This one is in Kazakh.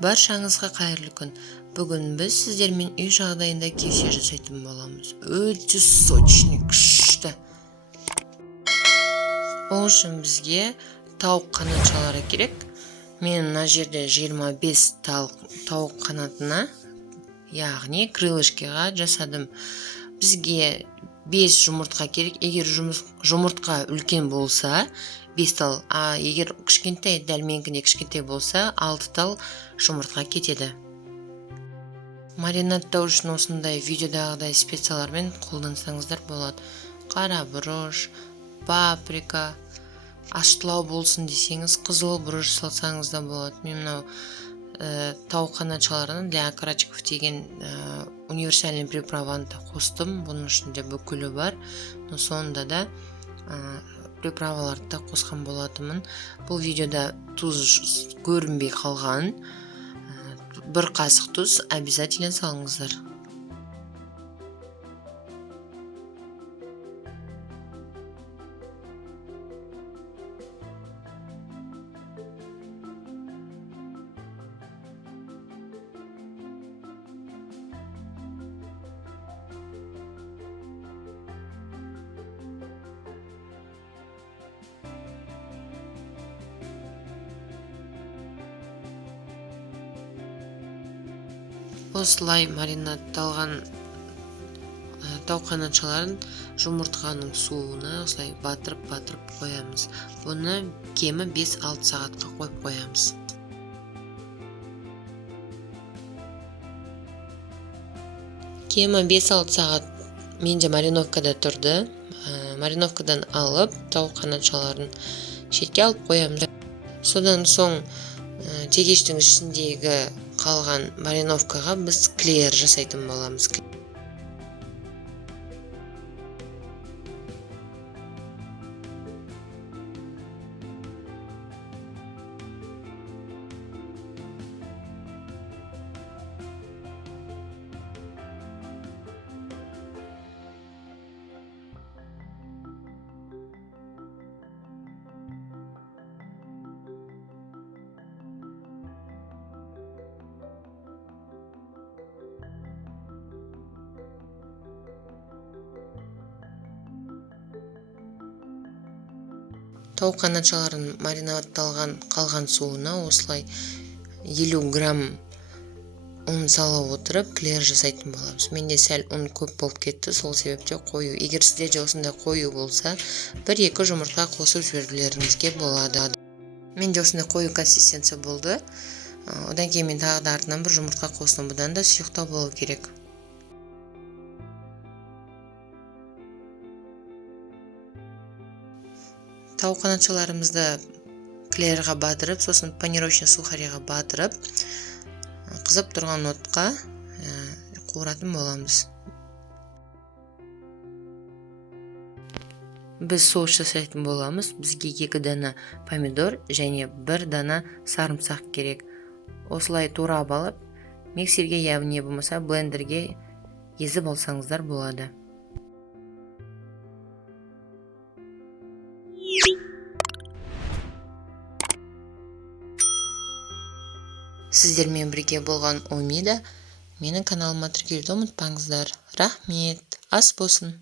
Баршаңызға қайырлы күн. Бүгін біз сіздермен үй жағдайында кесе жасайтын боламыз. Өте сочный, күшті. Ол үшін бізге тауық қанатшалары керек. Мен мына жерде 25 тауық қанатына, яғни крылышкаға жасадым. Бізге 5 жұмыртқа керек. Егер жұмыртқа үлкен болса 5 тал, егер кішкентай, дәл менікіндей кішкентай болса 6 тал жұмыртқа кетеді. Маринадтау үшін осындай видеодағыдай специялармен қолдансаңыздар болады. Қара бұрыш, паприка, ащылау болсын десеңіз қызыл бұрыш салсаңыз да болады. Мен мынау тауық қанатшаларының для окорочков деген универсальный приправаны қостым. Бұның ішінде бүкілі бар. Но соңында да приправаларды да қосқан болатынмын. Бұл видеода тұз көрінбей қалған. 1 қасық тұз обязательно салыңыздар. Осылай маринадталған тауық қанатшаларын жұмыртқаның суына осылай батырып қоямыз. Бұны кемі 5-6 сағатқа қойып қоямыз. Кемі 5-6 сағат менде мариновкада тұрды. Мариновкадан алып тауық қанатшаларын шетке алып қоямыз. Содан соң тегештің ішіндегі қалған мариновкаға біз клеер жасайтын боламыз. Тауық қанатшаларын маринадталған қалған суына осылай 50 грамм ұн салып отырып клеер жасайтын боламыз. Менде сәл ұн көп болып кетті, сол себепте қою. Егер сіздерде осындай қою болса, 1-2 жұмыртқа қосып жіберулеріңізге болады. Менде осындай қою консистенция болды. Одан кейін мен тағы да артынан 1 жұмыртқа қостым. Бұдан да сұйықтау болу керек. Тауық қанатшаларымызды клеерға батырып, сосын панировочный сухариға батырып, қызып тұрған отқа қуыратын боламыз. Біз соус жасайтын боламыз. Бізге 2 дана помидор және 1 дана сарымсақ керек. Осылай турап алып, миксерге яғни болмаса блендерге езіп алсаңыздар болады. Сіздермен бірге болған Омида. Менің каналыма тіркелуді ұмытпаңыздар. Рахмет. Ас болсын.